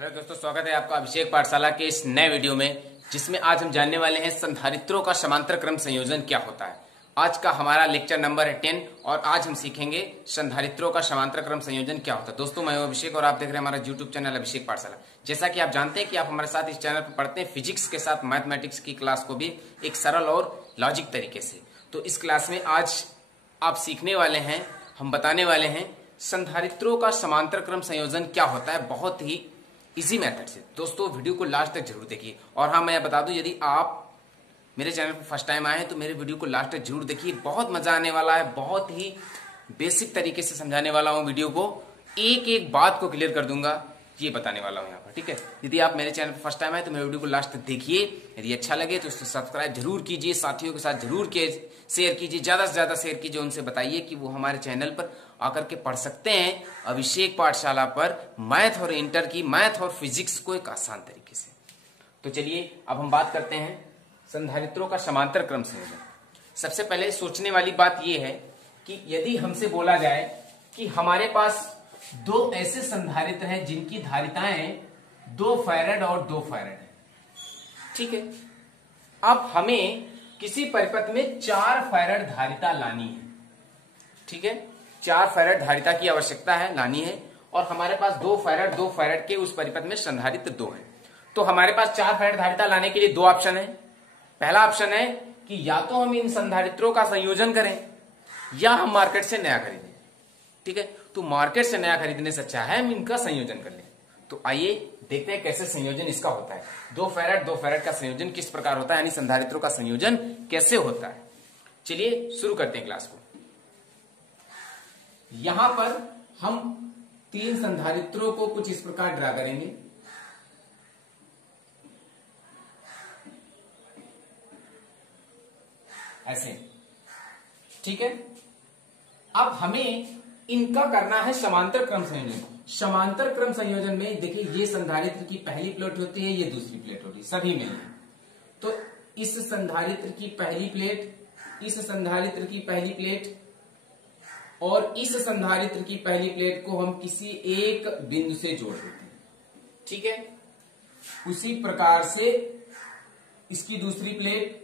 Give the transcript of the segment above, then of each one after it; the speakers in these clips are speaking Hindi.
हेलो दोस्तों, स्वागत है आपका अभिषेक पाठशाला के इस नए वीडियो में, जिसमें आज हम जानने वाले हैं संधारित्रों का समांतर क्रम संयोजन क्या होता है। आज का हमारा लेक्चर नंबर है 10 और आज हम सीखेंगे संधारित्रों का समांतर क्रम संयोजन क्या होता है। दोस्तों, मैं अभिषेक और आप देख रहे हैं हमारा यूट्यूब चैनल अभिषेक पाठशाला। जैसा कि आप जानते हैं कि आप हमारे साथ इस चैनल पर पढ़ते हैं फिजिक्स के साथ मैथमेटिक्स की क्लास को भी एक सरल और लॉजिक तरीके से। तो इस क्लास में आज आप सीखने वाले हैं, हम बताने वाले हैं संधारित्रों का समांतर क्रम संयोजन क्या होता है, बहुत ही इजी मेथड से। दोस्तों, वीडियो को लास्ट तक जरूर देखिए। और हाँ, मैं बता दूं, यदि आप मेरे चैनल पर फर्स्ट टाइम आए हैं तो मेरे वीडियो को लास्ट तक जरूर देखिए, बहुत मजा आने वाला है। बहुत ही बेसिक तरीके से समझाने वाला हूं वीडियो को, एक एक बात को क्लियर कर दूंगा, ये बताने वाला हूं यहाँ पर। ठीक है, यदि आप मेरे चैनल पर फर्स्ट टाइम आए तो मेरे वीडियो को लास्ट तक देखिए। यदि अच्छा लगे तो उसको सब्सक्राइब जरूर कीजिए, साथियों के साथ जरूर शेयर कीजिए, ज्यादा से ज्यादा शेयर कीजिए, उनसे बताइए कि वो हमारे चैनल पर आकर के पढ़ सकते हैं अभिषेक पाठशाला पर मैथ और इंटर की, मैथ और फिजिक्स को एक आसान तरीके से। तो चलिए अब हम बात करते हैं संधारित्रों का समांतर क्रम संयोजन। सबसे पहले सोचने वाली बात यह है कि यदि हमसे बोला जाए कि हमारे पास दो ऐसे संधारित्र हैं जिनकी धारिताएं 2 फैरड और 2 फैरड है। ठीक है, अब हमें किसी परिपथ में 4 फैरड धारिता लानी है। ठीक है, 4 फैरड धारिता की आवश्यकता है, लानी है। और हमारे पास 2 फैरड के उस परिपथ में संधारित्र 2 है। तो हमारे पास 4 फैरड धारिता लाने के लिए 2 ऑप्शन है। पहला ऑप्शन है कि या तो हम इन संधारित्रों का संयोजन करें या हम मार्केट से नया खरीदें। ठीक है, तो मार्केट से नया खरीदने से अच्छा है हम इनका संयोजन कर लें। तो आइए देखते हैं कैसे संयोजन इसका होता है। 2 फैरड का संयोजन किस प्रकार होता है, यानी संधारित्रों का संयोजन कैसे होता है। चलिए शुरू करते हैं क्लास को। यहां पर हम 3 संधारित्रों को कुछ इस प्रकार ड्रा करेंगे। ऐसे, ठीक है। अब हमें इनका करना है समांतर क्रम संयोजन। समांतर क्रम संयोजन में देखिए, ये संधारित्र की पहली प्लेट होती है, ये दूसरी प्लेट होती है, सभी में। तो इस संधारित्र की पहली प्लेट, इस संधारित्र की पहली प्लेट और इस संधारित्र की पहली प्लेट को हम किसी एक बिंदु से जोड़ देते हैं। ठीक है, उसी प्रकार से इसकी दूसरी प्लेट,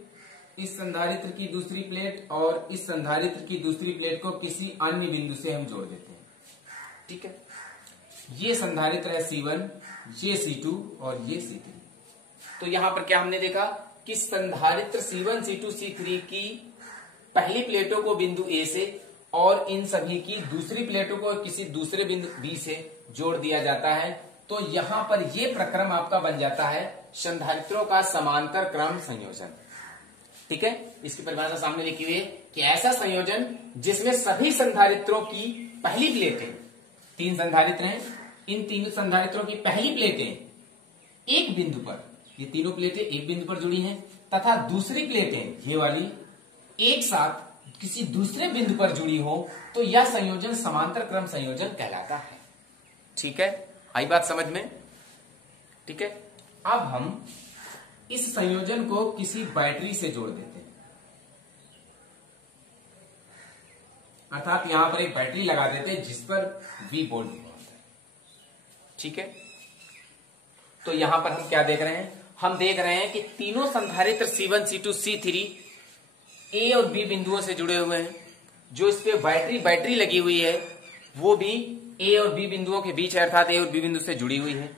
इस संधारित्र की दूसरी प्लेट और इस संधारित्र की दूसरी प्लेट को किसी अन्य बिंदु से हम जोड़ देते हैं। ठीक है, ये संधारित्र है C1, ये C2 और ये C3। तो यहां पर क्या हमने देखा कि संधारित्र C1, C2, C3 की पहली प्लेटों को बिंदु A से और इन सभी की दूसरी प्लेटों को किसी दूसरे बिंदु B से जोड़ दिया जाता है। तो यहां पर यह प्रक्रम आपका बन जाता है संधारित्रों का समांतर क्रम संयोजन। ठीक है, इसकी परिभाषा सामने लिखी हुई है कि ऐसा संयोजन जिसमें सभी संधारित्रों की पहली प्लेटें, 3 संधारित्र हैं, इन 3 संधारित्रों की पहली प्लेटें एक बिंदु पर, ये तीनों प्लेटें एक बिंदु पर जुड़ी हैं, तथा दूसरी प्लेटें ये वाली एक साथ किसी दूसरे बिंदु पर जुड़ी हो, तो यह संयोजन समांतर क्रम संयोजन कहलाता है। ठीक है, आई बात समझ में। ठीक है, अब हम इस संयोजन को किसी बैटरी से जोड़ देते हैं, अर्थात यहां पर एक बैटरी लगा देते हैं जिस पर V वोल्ट होता है। ठीक है, तो यहां पर हम क्या देख रहे हैं, हम देख रहे हैं कि तीनों संधारित्र C1, C2, C3 A और B बिंदुओं से जुड़े हुए हैं। जो इस पे बैटरी लगी हुई है वो भी A और B बिंदुओं के बीच है, अर्थात A और B बिंदु से जुड़ी हुई है।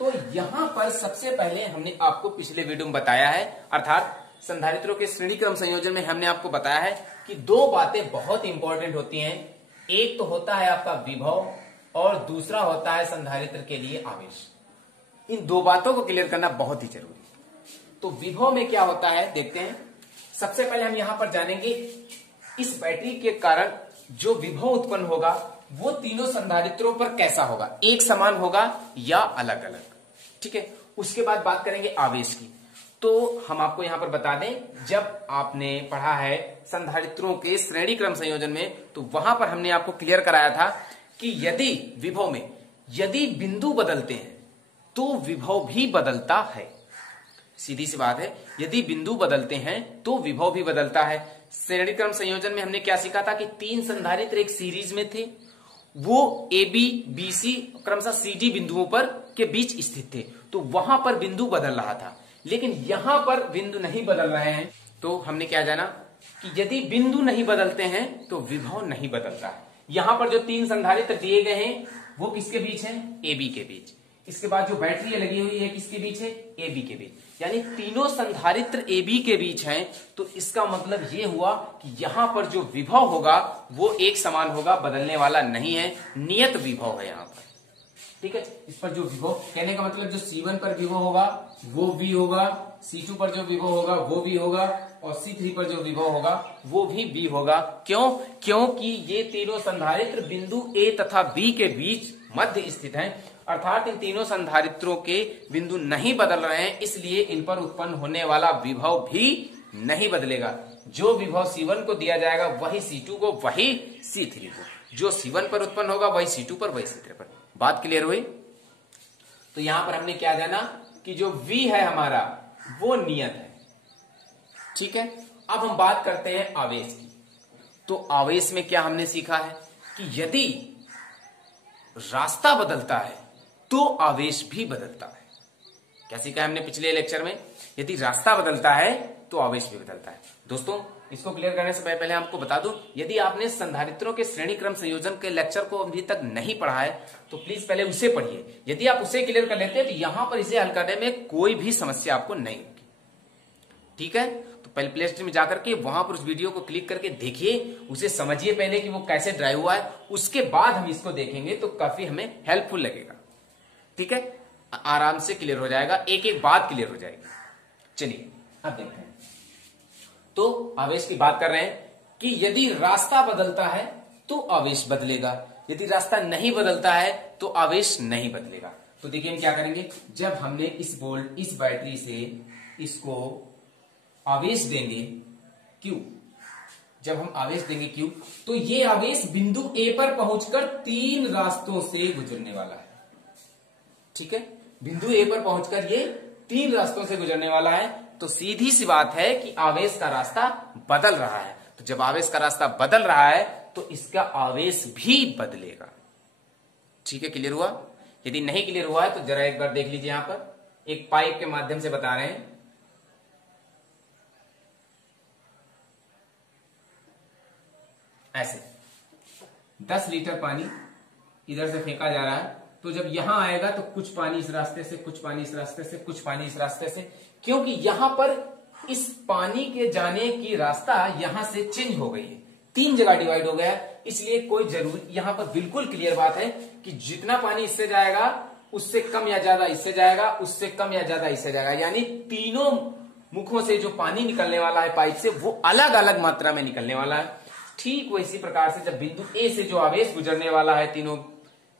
तो यहां पर सबसे पहले हमने आपको पिछले वीडियो में बताया है, अर्थात संधारित्रों के श्रेणी क्रम संयोजन में हमने आपको बताया है कि 2 बातें बहुत इंपॉर्टेंट होती हैं। एक तो होता है आपका विभव और दूसरा होता है संधारित्र के लिए आवेश। इन 2 बातों को क्लियर करना बहुत ही जरूरी है। तो विभव में क्या होता है देखते हैं। सबसे पहले हम यहां पर जानेंगे इस बैटरी के कारण जो विभव उत्पन्न होगा वो तीनों संधारित्रों पर कैसा होगा, एक समान होगा या अलग अलग। ठीक है, उसके बाद बात करेंगे आवेश की। तो हम आपको यहां पर बता दें, जब आपने पढ़ा है संधारित्रों के श्रेणी क्रम संयोजन में, तो वहां पर हमने आपको क्लियर कराया था कि यदि विभव में यदि बिंदु बदलते हैं तो विभव भी बदलता है। सीधी सी बात है, यदि बिंदु बदलते हैं तो विभव भी बदलता है। श्रेणी क्रम संयोजन में हमने क्या सीखा था कि 3 संधारित्र एक सीरीज में थे, वो ए बी बी सी क्रमशः सी डी बिंदुओं पर के बीच स्थित थे, तो वहां पर बिंदु बदल रहा था। लेकिन यहां पर बिंदु नहीं बदल रहे हैं, तो हमने क्या जाना कि यदि बिंदु नहीं बदलते हैं तो विभव नहीं बदलता है। यहां पर जो तीन संधारित्र दिए गए हैं वो किसके बीच हैं? ए बी के बीच। इसके बाद जो बैटरी लगी हुई है किसके बीच है? ए बी के बीच। यानी तीनों संधारित्र ए बी के बीच हैं, तो इसका मतलब ये हुआ कि यहां पर जो विभव होगा वो एक समान होगा, बदलने वाला नहीं है, नियत विभव है यहां पर। ठीक है, इस पर जो विभव, कहने का मतलब जो C1 पर विभव होगा वो भी होगा, C2 पर जो विभव होगा वो भी होगा, और C3 पर जो विभव होगा वो भी B होगा। क्यों? क्योंकि ये तीनों संधारित्र बिंदु A तथा B के बीच मध्य स्थित हैं, अर्थात इन तीनों संधारित्रों के बिंदु नहीं बदल रहे हैं, इसलिए इन पर उत्पन्न होने वाला विभव भी नहीं बदलेगा। जो विभव C1 को दिया जाएगा वही C2 को, वही C3 को। जो C1 पर उत्पन्न होगा वही C2 पर, वही C3 पर। बात क्लियर हुई? तो यहां पर हमने क्या जाना कि जो V है हमारा वो नियत है। ठीक है, अब हम बात करते हैं आवेश की। तो आवेश में क्या हमने सीखा है कि यदि रास्ता बदलता है तो आवेश भी बदलता है। क्या सीखा है हमने पिछले लेक्चर में? यदि रास्ता बदलता है तो आवेश भी बदलता है। दोस्तों, इसको क्लियर करने से पहले आपको बता दूं, यदि आपने संधारित्रों के श्रेणी क्रम संयोजन के लेक्चर को अभी तक नहीं पढ़ा है तो प्लीज पहले उसे पढ़िए। यदि आप उसे क्लियर कर लेते हैं तो यहां पर इसे हल करने में कोई भी समस्या आपको नहीं होगी। ठीक है, तो पहले प्ले स्टोर में जाकर के वहां पर उस वीडियो को क्लिक करके देखिए, उसे समझिए पहले कि वो कैसे ड्राइव हुआ है, उसके बाद हम इसको देखेंगे तो काफी हमें हेल्पफुल लगेगा। ठीक है, आराम से क्लियर हो जाएगा, एक एक बात क्लियर हो जाएगी। चलिए अब देखते हैं। तो आवेश की बात कर रहे हैं कि यदि रास्ता बदलता है तो आवेश बदलेगा, यदि रास्ता नहीं बदलता है तो आवेश नहीं बदलेगा। तो देखिए हम क्या करेंगे, जब हमने इस बैटरी से इसको आवेश देंगे Q, जब हम आवेश देंगे Q, तो ये आवेश बिंदु A पर पहुंचकर तीन रास्तों से गुजरने वाला है। ठीक है, बिंदु A पर पहुंचकर ये तीन रास्तों से गुजरने वाला है। तो सीधी सी बात है कि आवेश का रास्ता बदल रहा है। तो जब आवेश का रास्ता बदल रहा है तो इसका आवेश भी बदलेगा। ठीक है, क्लियर हुआ? यदि नहीं क्लियर हुआ है तो जरा एक बार देख लीजिए, यहां पर एक पाइप के माध्यम से बता रहे हैं। ऐसे 10 लीटर पानी इधर से फेंका जा रहा है, तो जब यहां आएगा तो कुछ पानी इस रास्ते से, कुछ पानी इस रास्ते से, कुछ पानी इस रास्ते से, क्योंकि यहां पर इस पानी के जाने की रास्ता यहां से चेंज हो गई है, तीन जगह डिवाइड हो गया है, इसलिए कोई जरूर यहां पर बिल्कुल क्लियर बात है कि जितना पानी इससे जाएगा उससे कम या ज्यादा इससे जाएगा, उससे कम या ज्यादा इससे जाएगा। यानी तीनों मुखों से जो पानी निकलने वाला है पाइप से वो अलग अलग मात्रा में निकलने वाला है। ठीक वैसी प्रकार से जब बिंदु ए से जो आवेश गुजरने वाला है तीनों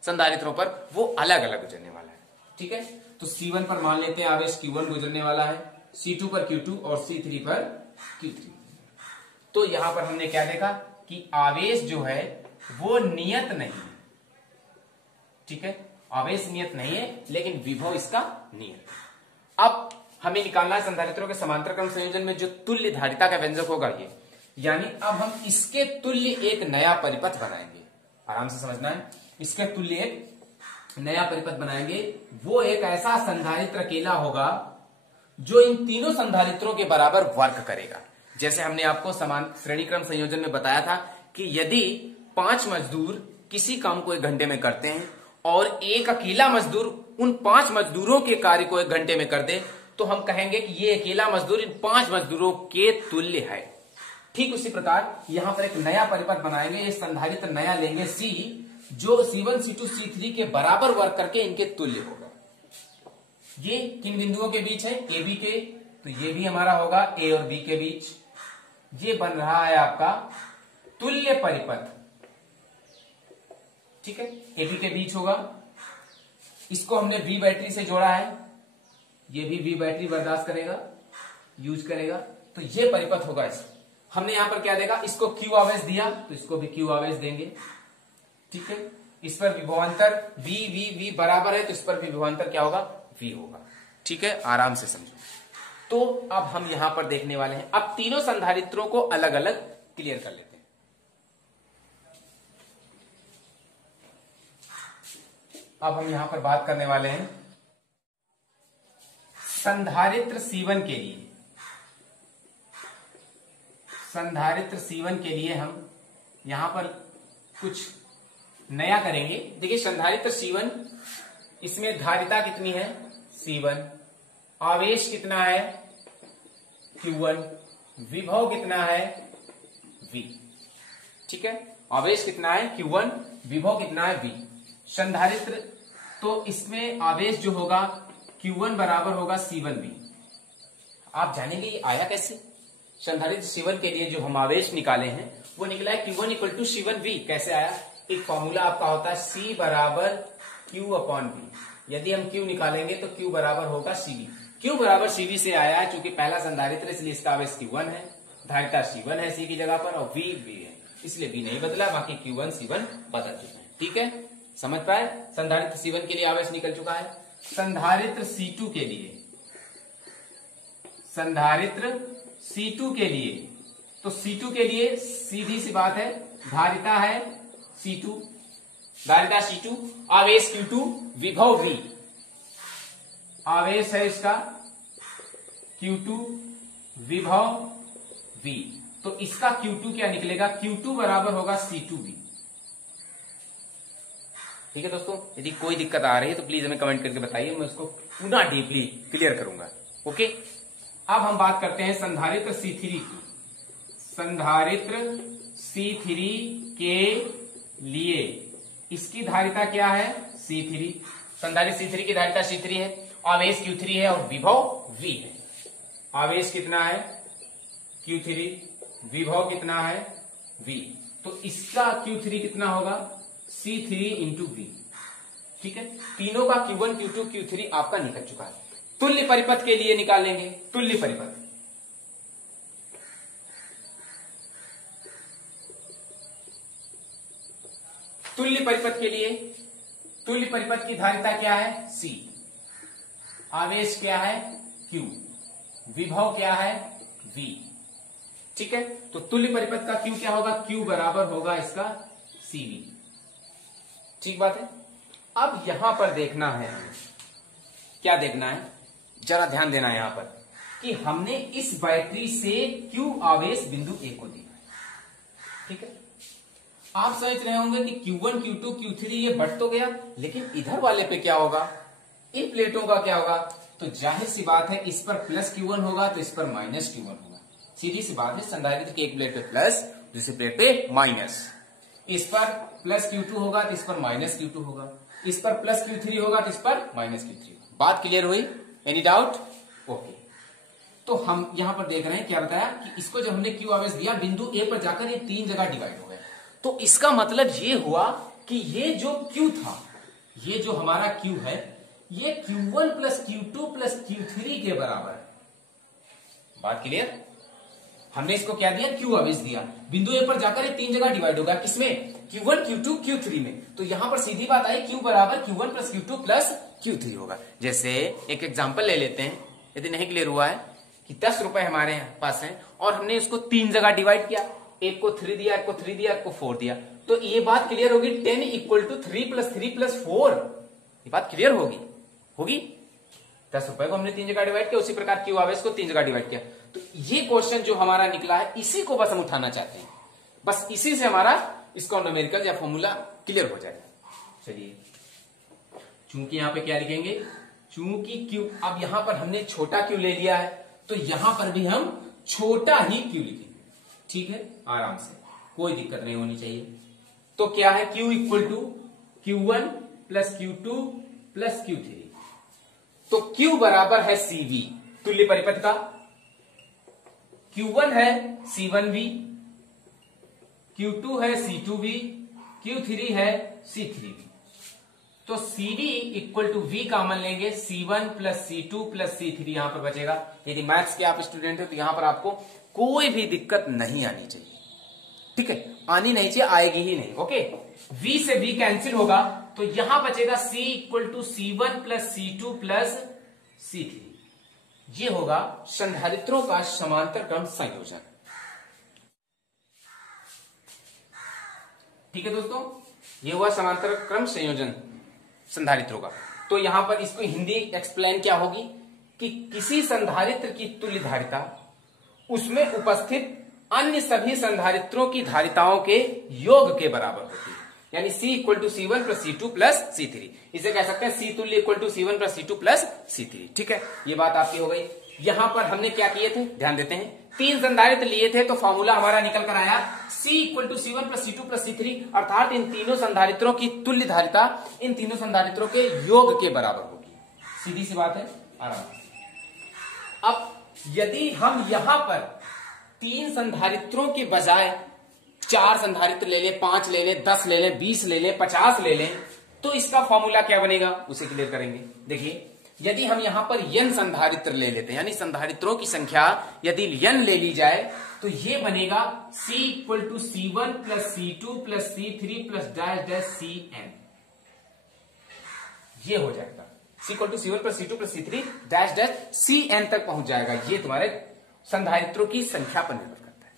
संधारित्रों पर वो अलग अलग गुजरने वाला है। ठीक है, तो C1 पर मान लेते हैं आवेश Q1 गुजरने वाला है, C2 पर Q2 और C3 पर Q3। तो यहां पर हमने क्या देखा कि आवेश जो है वो नियत नहीं है। ठीक है, आवेश नियत नहीं है लेकिन विभव इसका नियत है। अब हमें निकालना है संधारित्रों के समांतर क्रम संयोजन में जो तुल्य धारिता का व्यंजक होगा ये, यानी अब हम इसके तुल्य एक नया परिपथ बनाएंगे। आराम से समझना है, इसके तुल्य एक नया परिपथ बनाएंगे। वो एक ऐसा संधारित्र अकेला होगा जो इन तीनों संधारित्रों के बराबर वर्क करेगा। जैसे हमने आपको समान श्रेणी क्रम संयोजन में बताया था कि यदि 5 मजदूर किसी काम को 1 घंटे में करते हैं और एक अकेला मजदूर उन 5 मजदूरों के कार्य को 1 घंटे में कर दे, तो हम कहेंगे कि ये अकेला मजदूर इन 5 मजदूरों के तुल्य है। ठीक उसी प्रकार यहां पर एक नया परिपथ बनाएंगे, ये संधारित्र नया लेंगे C, जो C1, C2, C3 के बराबर वर्क करके इनके तुल्य होगा। ये किन बिंदुओं के बीच है? ए बी के, तो ये भी हमारा होगा ए और बी के बीच। ये बन रहा है आपका तुल्य परिपथ। ठीक है, ए बी के बीच होगा। इसको हमने V बैटरी से जोड़ा है, ये भी V बैटरी बर्दाश्त करेगा, यूज करेगा, तो ये परिपथ होगा। इस हमने यहां पर क्या देखा, इसको Q आवेश दिया तो इसको भी Q आवेश देंगे। ठीक है, इस पर विभवांतर V V V बराबर है तो इस पर भी विभवांतर क्या होगा? V होगा। ठीक है, आराम से समझो। तो अब हम यहां पर देखने वाले हैं, अब तीनों संधारित्रों को अलग अलग क्लियर कर लेते हैं। अब हम यहां पर बात करने वाले हैं संधारित्र C1 के लिए। संधारित्र C1 के लिए हम यहां पर कुछ नया करेंगे। देखिए संधारित्र C1, इसमें धारिता कितनी है C1, आवेश कितना है Q1, विभव कितना है V। ठीक है, आवेश कितना है Q1, विभव कितना है V। संधारित्र तो इसमें आवेश जो होगा Q1 बराबर होगा C1V। आप जानेंगे ये आया कैसे। संधारित्र C1 के लिए जो हम आवेश निकाले हैं वो निकला है Q1 इक्वल टू C1V। कैसे आया, एक फॉर्मूला आपका होता है C बराबर Q अपॉन V। यदि हम Q निकालेंगे तो Q बराबर होगा CV। Q बराबर CV से आया है, चूंकि पहला संधारित्र इसलिए इसका आवेश Q1 है, धारिता C1 है C की जगह पर, और V है, इसलिए V नहीं बदला, बाकी Q1 C1 बदल चुके हैं। ठीक है, समझ पाए। संधारित्र C1 के लिए आवेश निकल चुका है। संधारित्र C2 के लिए, संधारित्र C2 के लिए, तो C2 के लिए सीधी सी बात है, धारिता है C2, धारिता C2, आवेश Q2, विभव V। आवेश है इसका Q2, विभव V। तो इसका Q2 क्या निकलेगा, Q2 बराबर होगा C2V। ठीक है दोस्तों, यदि कोई दिक्कत आ रही है तो प्लीज हमें कमेंट करके बताइए, मैं उसको पुनः डीपली क्लियर करूंगा। ओके, अब हम बात करते हैं संधारित्र C3 की। संधारित्र C3 के लिए इसकी धारिता क्या है C3। संधारित्र C3 की धारिता C3 है, आवेश Q3 है और विभव V है। आवेश कितना है Q3, विभव कितना है V। तो इसका Q3 कितना होगा C3 इंटू V। ठीक है, तीनों का Q1, Q2, Q3 आपका निकल चुका है। तुल्य परिपथ के लिए निकालेंगे, तुल्य परिपथ। तुल्य परिपथ के लिए, तुल्य परिपथ की धारिता क्या है C, आवेश क्या है Q, विभव क्या है V। ठीक है, तो तुल्य परिपथ का Q क्या होगा, Q बराबर होगा इसका CV। ठीक बात है। अब यहां पर देखना है, क्या देखना है, जरा ध्यान देना है यहां पर कि हमने इस बैटरी से Q आवेश बिंदु A को दिया है। ठीक है, आप सोच रहे होंगे कि Q1, Q2, Q3 ये बढ़ तो गया, लेकिन इधर वाले पे क्या होगा, इन प्लेटों का क्या होगा। तो जाहिर सी बात है, इस पर प्लस Q1 होगा तो इस पर माइनस Q1 होगा। सीधी सी बात है, संधारित्र की एक प्लेट पे प्लस, दूसरी प्लेट पे माइनस। इस पर प्लस Q2 होगा तो इस पर माइनस Q2 होगा, इस पर प्लस Q3 होगा तो इस पर माइनस Q3 होगा। बात क्लियर हुई, एनी डाउट। ओके, तो हम यहां पर देख रहे हैं क्या बताया कि इसको जब हमने Q आवेश दिया, बिंदु A पर जाकर ये तीन जगह डिवाइड हो गए। तो इसका मतलब ये हुआ कि ये जो Q था, ये जो हमारा Q है, ये Q1 plus Q2 plus Q3 के बराबर है। बात क्लियर। हमने इसको क्या दिया, Q आवेश दिया, बिंदु A पर जाकर ये तीन जगह डिवाइड होगा, किसमें, Q1, Q2, Q3 में। तो यहां पर सीधी बात आई, Q बराबर Q1 plus Q2 plus Q3 होगा। जैसे एक एग्जांपल ले लेते हैं, यदि नहीं क्लियर हुआ है कि 10 रुपए हमारे पास हैं और हमने इसको तीन जगह डिवाइड किया, एक को 3 दिया, एक को 3 दिया, एक को 4 दिया, तो ये बात क्लियर होगी, 10 इक्वल टू 3 प्लस 3 प्लस 4। ये बात क्लियर होगी, होगी। 10 रुपए को हमने तीन जगह डिवाइड किया, उसी प्रकार Q आवेश को तीन जगह डिवाइड किया। तो ये क्वेश्चन जो हमारा निकला है, इसी को बस हम उठाना चाहते हैं, बस इसी से हमारा इसका न्यूमेरिकल या फॉर्मूला क्लियर हो जाएगा। चलिए, चूंकि यहां पे क्या लिखेंगे, चूंकि Q, अब यहां पर हमने छोटा Q ले लिया है, तो यहां पर भी हम छोटा ही Q लिखेंगे। ठीक है, आराम से, कोई दिक्कत नहीं होनी चाहिए। तो क्या है, Q equal to Q1 plus Q2 plus Q3। तो Q बराबर है CV, तुल्य परिपथ का। Q1 है C1V, Q2 है C2V, Q3 है C3V। तो CV equal to V common लेंगे, C1 plus C2 plus C3 यहां पर बचेगा। यदि मैथ्स के आप स्टूडेंट हो तो यहां पर आपको कोई भी दिक्कत नहीं आनी चाहिए। ठीक है, आनी नहीं चाहिए, आएगी ही नहीं। ओके, V से V कैंसिल होगा, तो यहां बचेगा C equal to C1 plus C2 plus C3। ये होगा संधारित्रों का समांतर क्रम संयोजन। ठीक है दोस्तों, ये हुआ समांतर क्रम संयोजन। संधारित्रों का। तो यहां पर इसको हिंदी एक्सप्लेन क्या होगी कि किसी संधारित्र की तुल्य धारिता उसमें उपस्थित अन्य सभी संधारित्रों की धारिताओं के योग के बराबर होती है। यानी C equal to C1 plus C2 plus C3। इसे कह सकते हैं C तुल्य equal to C1 plus C2 plus C3। ठीक है, ये बात आपकी हो गई। यहां पर हमने क्या किए थे, ध्यान देते हैं, 3 संधारित्र लिए थे तो फॉर्मूला हमारा निकल कर आया C equal to C1 plus C2 plus C3, अर्थात इन तीनों संधारित्रों की तुल्य धारिता इन तीनों संधारित्रों के योग के बराबर होगी। सीधी सी बात है, आराम से। अब यदि हम यहां पर 3 संधारित्रों के बजाय 4 संधारित्र ले लें, 5 ले लें, 10 ले लें, 20 ले लें, 50 ले लें, तो इसका फॉर्मूला क्या बनेगा उसे क्लियर करेंगे। देखिए, यदि हम यहां पर n संधारित्र ले लेते हैं, यानी संधारित्रों की संख्या यदि n ले ली जाए, तो ये बनेगा C equal to C1 plus C2 plus C3 plus dash dash Cn। ये हो जाएगा C equal to C1 plus C2 plus C3 dash dash Cn तक पहुंच जाएगा। ये तुम्हारे संधारित्रों की संख्या पर निर्भर करता है।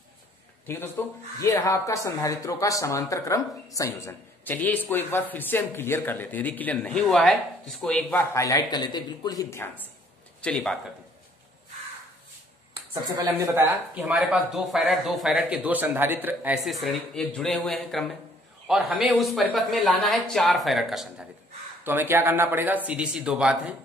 ठीक है दोस्तों, ये रहा आपका संधारित्रों का समांतर क्रम संयोजन। चलिए इसको एक बार फिर से हम क्लियर कर लेते हैं। यदि क्लियर नहीं हुआ है तो इसको एक बार हाईलाइट कर लेते हैं बिल्कुल ही ध्यान से। चलिए बात करते हैं। सबसे पहले हमने बताया कि हमारे पास 2 फैराड के 2 संधारित्र ऐसे श्रेणी एक जुड़े हुए हैं क्रम में, और हमें उस परिपथ में लाना है 4 फैराड का संधारित्र। तो हमें क्या करना पड़ेगा, सीधी सी 2 बात है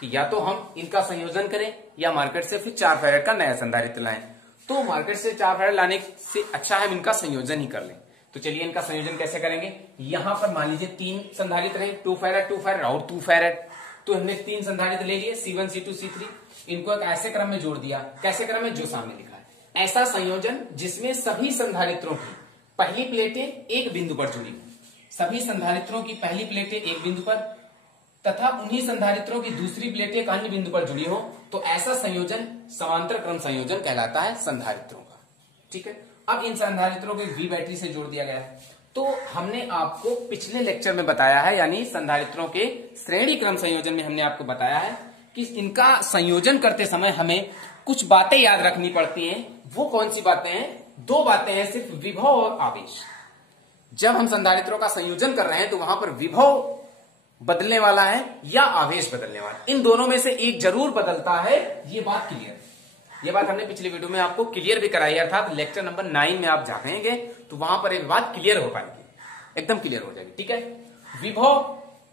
कि या तो हम इनका संयोजन करें या मार्केट से फिर 4 फैराड का नया संधारित्र लाएं। तो मार्केट से 4 फैराड लाने से अच्छा है हम इनका संयोजन ही कर लें। तो चलिए इनका संयोजन कैसे करेंगे। यहां पर मान लीजिए 3 संधारित्र हैं, 2 फैराड और 2 फैराड। तो हमने 3 संधारित्र ले लिए, C1 C2 C3, इनको एक ऐसे क्रम में जोड़ दिया। कैसे क्रम में, जो सामने लिखा है। ऐसा संयोजन जिसमें सभी संधारित्रों की पहली प्लेटें एक बिंदु पर जुड़ी हो, सभी संधारित्रों की पहली प्लेटें एक बिंदु पर तथा उन्हीं संधारित्रों की दूसरी प्लेटें एक अन्य बिंदु पर जुड़ी हो, तो ऐसा संयोजन समांतर क्रम संयोजन कहलाता है संधारित्रों का। ठीक है, अब इन संधारित्रों को V बैटरी से जोड़ दिया गया है। तो हमने आपको पिछले लेक्चर में बताया है, यानी संधारित्रों के श्रेणी क्रम संयोजन में हमने आपको बताया है कि इनका संयोजन करते समय हमें कुछ बातें याद रखनी पड़ती हैं। वो कौन सी बातें हैं, 2 बातें हैं सिर्फ, विभव और आवेश। जब हम संधारित्रों का संयोजन कर रहे हैं तो वहां पर विभव बदलने वाला है या आवेश बदलने वाला, इन दोनों में से एक जरूर बदलता है। ये बात क्लियर है। ये बात हमने पिछले वीडियो में आपको क्लियर भी कराई, अर्थात लेक्चर नंबर 9 में आप जाएंगे तो वहां पर एक बात क्लियर हो पाएगी, एकदम क्लियर हो जाएगी। ठीक है, विभव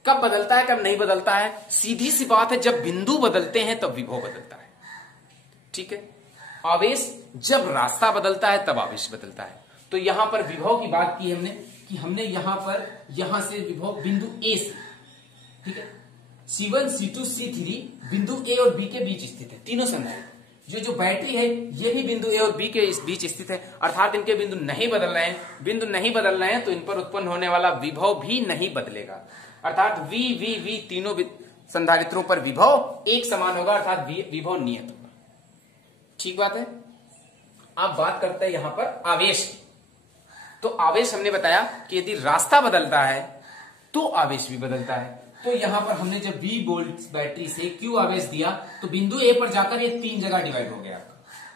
कब बदलता है कब नहीं बदलता है, सीधी सी बात है, जब बिंदु बदलते हैं तब विभव बदलता है। ठीक है, आवेश जब रास्ता बदलता है तब आवेश बदलता है। तो यहां पर विभव की बात की हमने कि हमने यहां पर यहां से विभव बिंदु ए से, ठीक है, C1 C2 C3 बिंदु ए और बी के बीच स्थित है। तीनों संधारित्र, जो बैटरी है ये भी बिंदु ए और बी के बीच स्थित है, अर्थात इनके बिंदु नहीं बदल रहे हैं। बिंदु नहीं बदल रहे हैं तो इन पर उत्पन्न होने वाला विभव भी नहीं बदलेगा, अर्थात V तीनों संधारित्रों पर विभव एक समान होगा, अर्थात विभव नियत होगा। ठीक बात है। अब बात करते हैं यहां पर आवेश की। तो आवेश हमने बताया कि यदि रास्ता बदलता है तो आवेश भी बदलता है। तो यहां पर हमने जब V वोल्ट बैटरी से Q आवेश दिया तो बिंदु ए पर जाकर ये 3 जगह डिवाइड हो गया,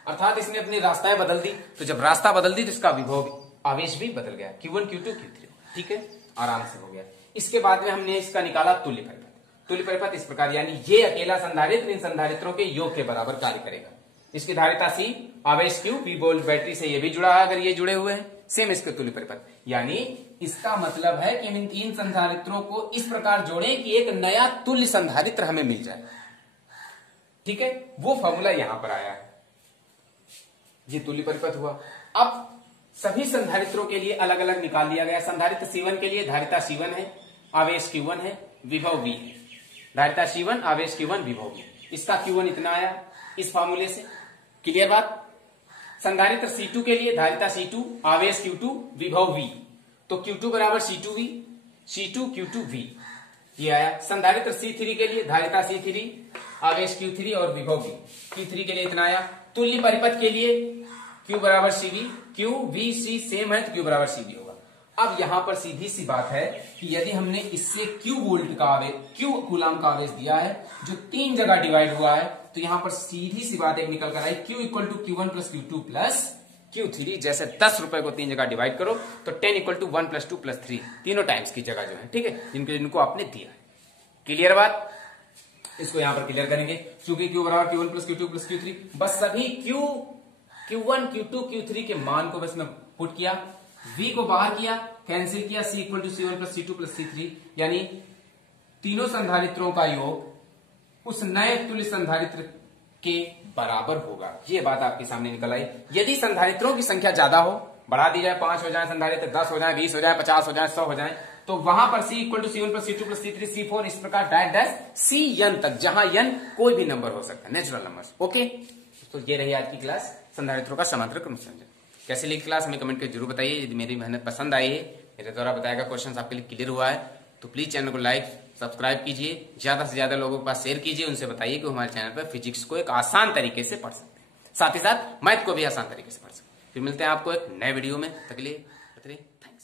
अर्थात इसने अपनी रास्ताएं बदल दी। तो जब रास्ता बदल दी तो इसका विभव आवेश भी बदल गया, Q1 Q2 Q3। ठीक है, आराम से हो गया। इसके बाद में हमने इसका निकाला तुल्य परिपथ। तुल्य परिपथ इस प्रकार, यानी ये अकेला संधारित्र इन संधारित्रों के योग के बराबर कार्य करेगा। इसकी धारिता C, आवेश Q, V वोल्ट बैटरी से ये भी जुड़ा है, अगर ये जुड़े हुए हैं, सेम इसके तुल्य परिपथ। यानी इसका मतलब है कि हम इन 3 संधारित्रों को इस प्रकार जोड़ें कि एक नया तुल्य संधारित्र हमें मिल जाए। ठीक है, वो फॉर्मूला यहां पर आया है, ये तुल्य परिपथ हुआ। अब सभी संधारित्रों के लिए अलग अलग निकाल लिया गया। संधारित्र C1 के लिए धारिता C1 है, आवेश Q1 है, विभव V है। धारिता C1, आवेश Q1, विभव V, इसका Q1 इतना आया इस फॉर्मूले से। क्लियर बात। संधारित्र C2 के लिए धारिता C2, आवेश Q2, विभव V, तो Q2 बराबर C2V, C2 Q2V, ये आया। संधारित्र C3 के लिए धारिता C3, आवेश Q3 और विभव V, Q3 के लिए इतना आया। तुल्य परिपथ के लिए Q बराबर CV, Q V C same है तो Q बराबर CV होगा। अब यहां पर सीधी सी बात है कि यदि हमने इससे Q वोल्ट का आवेश, Q कूलाम का आवेश दिया है जो 3 जगह डिवाइड हुआ है, तो यहां पर सीधी सी बात एक निकल कर आई, Q equal to Q1 plus Q2 plus Q3। जैसे 10 रुपए को 3 जगह डिवाइड करो तो 10 इक्वल टू 1 प्लस 2 प्लस 3, तीनों टाइम्स की जगह जो है, ठीक है, जिनको आपने दिया है। क्लियर बात? इसको यहां पर क्लियर करेंगे, क्योंकि Q बराबर Q1 plus Q2 plus Q3, बस सभी Q1 Q2 Q3 के मान को बस मैं पुट किया, V को बाहर किया, कैंसिल किया, C equal to C1 plus C2 plus C3, यानी तीनों संधारित्रों का योग उस नए तुल्य संधारित्र के बराबर होगा। ये बात आपके सामने निकल आई। यदि संधारित्रों की संख्या ज्यादा हो, बढ़ा दी जाए, 5 हो जाए संधारित्र, 10 हो जाए, 20 हो जाए, 50 हो जाए, 100 हो जाए, तो वहां पर C equal to C1 plus C2 plus C3 C4 इस प्रकार डैश डैश Cn तक, जहां n कोई भी नंबर हो सकता है, नेचुरल नंबर। ओके, तो ये रही आज की क्लास संधारित्रों का समांतर क्रम संयोजन। कैसे लगी क्लास हमें कमेंट करके जरूर बताइए। यदि मेरी मेहनत पसंद आई है, मेरे द्वारा बताया गया क्वेश्चन आपके लिए क्लियर हुआ है, तो प्लीज चैनल को लाइक सब्सक्राइब कीजिए, ज्यादा से ज्यादा लोगों के पास शेयर कीजिए, उनसे बताइए कि हमारे चैनल पर फिजिक्स को एक आसान तरीके से पढ़ सकते हैं, साथ ही साथ मैथ को भी आसान तरीके से पढ़ सकते हैं। फिर मिलते हैं आपको एक नए वीडियो में, तक के लिए थैंक यू।